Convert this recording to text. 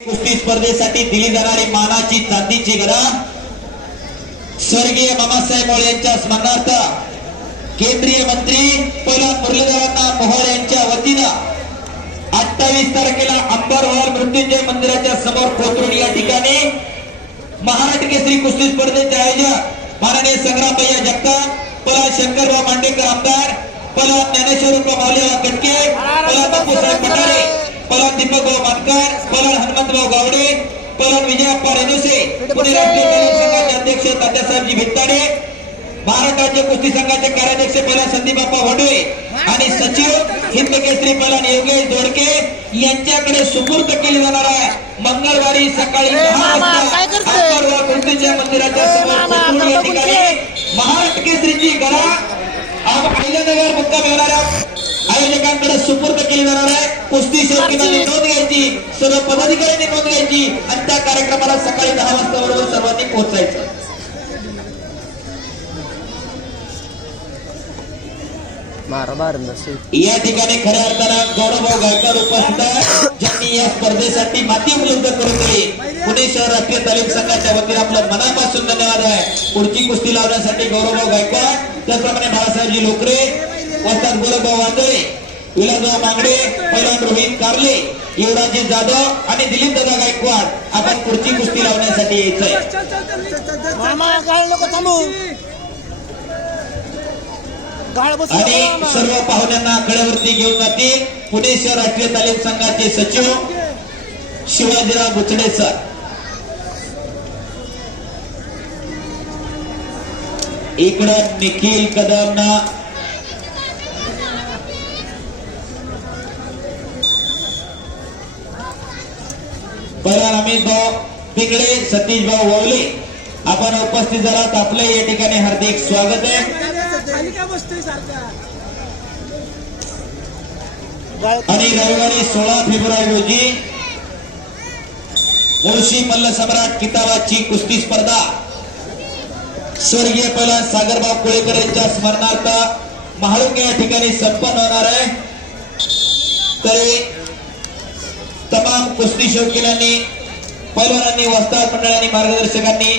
कुस्ती स्पर्धेसाठी दिली जाणारी मानाची चांदीची गदा स्वर्गीय बाबासाहेब मोळे यांच्या स्मरणार्थ केंद्रीय मंत्री पहिला मुरलीधरांना मोहोळ यांच्या वतीनं अठ्ठावीस तारखेला अंबरवाल मृत्युंजय मंदिराच्या समोर कोथरूड या ठिकाणी महाराष्ट्र केसरी कुस्ती स्पर्धेचे आयोजक माननीय संग्रामभैया जगताप पला शंकरराव मांडेकर आमदार पला ज्ञानेश्वर माऊलीराव कटके पला बापूसाहेब पठारे पला दीपकभाऊ मानकर पला हनुमंतभाऊ गावडे पला विजयप्पा रेणुसे पुणे राष्ट्रीय तालीम संघाचे अध्यक्ष तात्यासाहेबजी भित्ताडे महाराष्ट्र राज्य कुस्ती संघाचे कार्याध्यक्ष पहिला संदीप बाप्पा वडवे आणि सचिव हिंद केसरी पहिला योगेश दोडके यांच्याकडे सुपूर्द केली जाणार आहे. मंगळवारी सकाळी दहा वाजता मृत्युंजय मंदिराच्या समोर या ठिकाणी महाराष्ट्र केसरीची गळा. अहिल्यानगर मुक्काम येणाऱ्या आयोजकांकडे सुपूर्द केली जाणार आहे. कुस्ती शौकीनांनी नोंद घ्यायची. सर्व पदाधिकाऱ्यांनी नोंद घ्यायची. आणि त्या कार्यक्रमाला सकाळी दहा वाजता बरोबर सर्वांनी पोहोचायचं. या ठिकाणी खऱ्या अर्थानं गौरवभाऊ गायकवाड उपस्थित आहेत. ज्यांनी या स्पर्धेसाठी माती उपलब्ध करून दिली. पुणे शहर राष्ट्रीय तालीम संघाच्या वतीने आपलं मनापासून धन्यवाद आहे. पुढची कुस्ती लावण्यासाठी गौरवभाऊ गायकवाड त्याचप्रमाणे बाळासाहेबजी लोकरे वस्ताद गोरभाऊ वांदळे विलासभाऊ मांगडे पैलवान रोहित कारले युवराजी जाधव आणि दिलीप दादा गायकवाड. आपण पुढची कुस्ती लावण्यासाठी यायचंय. आणि. सर्व पाहुण्यांना आकड्यावरती घेऊन जातील. पुणे शहर राष्ट्रीय तालीम संघाचे सचिव शिवाजीराव बुचडे सर. इकडं निखिल कदमना पहिला अमित भाऊ तिकडे सतीश भाऊ वगले आपण उपस्थित झालात. आपलं या ठिकाणी हार्दिक स्वागत आहे. आणि रविवारी सोळा फेब्रुवारी रोजी मुळशी मल्ल सम्राट किताबाची कुस्ती स्पर्धा. स्वर्गीय पहिला सागरबाब कुळेकर यांच्या स्मरणार्थ महाळुंग या ठिकाणी संपन्न होणार आहे. तरी तमाम कुस्ती शौकीनांनी पैलवानांनी वस्ताद मंडळांनी मार्गदर्शकांनी